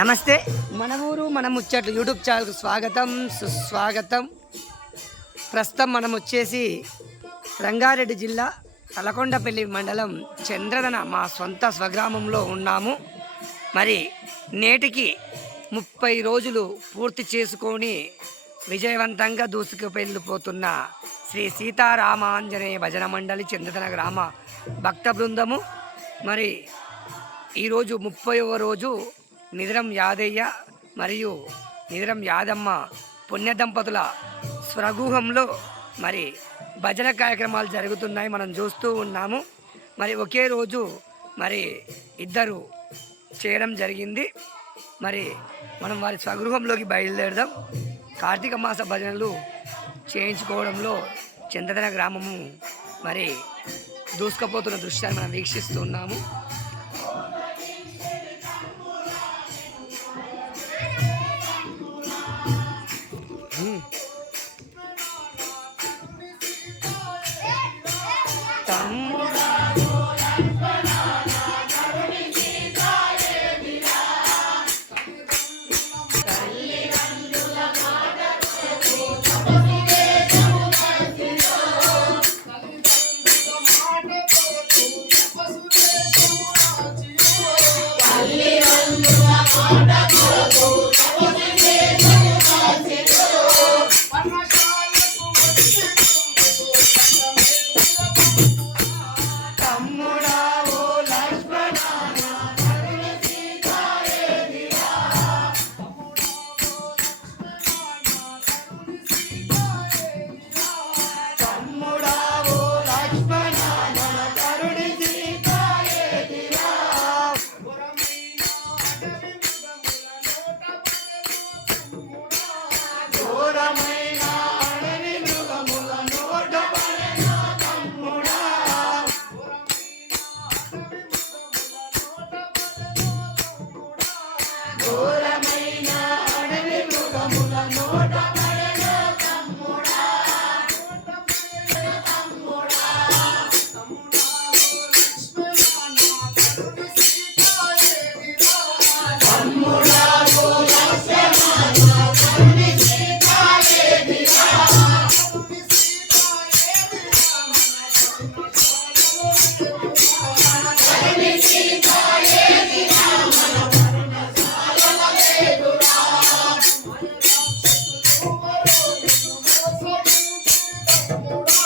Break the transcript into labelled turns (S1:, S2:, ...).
S1: నమస్తే. మన ఊరు మన ముచ్చట్లు యూట్యూబ్ ఛానల్కు స్వాగతం సుస్వాగతం. ప్రస్తుతం మనం వచ్చేసి రంగారెడ్డి జిల్లా తలకొండపల్లి మండలం చంద్రదన మా సొంత స్వగ్రామంలో ఉన్నాము. మరి నేటికి ముప్పై రోజులు పూర్తి చేసుకొని విజయవంతంగా దూసుకుపెళ్ళిపోతున్న శ్రీ సీతారామాంజనేయ భజన మండలి చంద్రదన గ్రామ భక్త బృందము. మరి ఈరోజు ముప్పైవ రోజు నిధురం యాదయ్య మరియు నిధురం యాదమ్మ పుణ్య దంపతుల స్వగృహంలో మరి భజన కార్యక్రమాలు జరుగుతున్నాయి. మనం చూస్తూ ఉన్నాము. మరి ఒకే రోజు మరి ఇద్దరు చేయడం జరిగింది. మరి మనం వారి స్వగృహంలోకి బయలుదేరదాం. కార్తీక మాస భజనలు చేయించుకోవడంలో చంద్రధన గ్రామము మరి దూసుకపోతున్న దృశ్యాన్ని మనం వీక్షిస్తున్నాము. తల్లి రంగుల మాట కొరకు Thank you.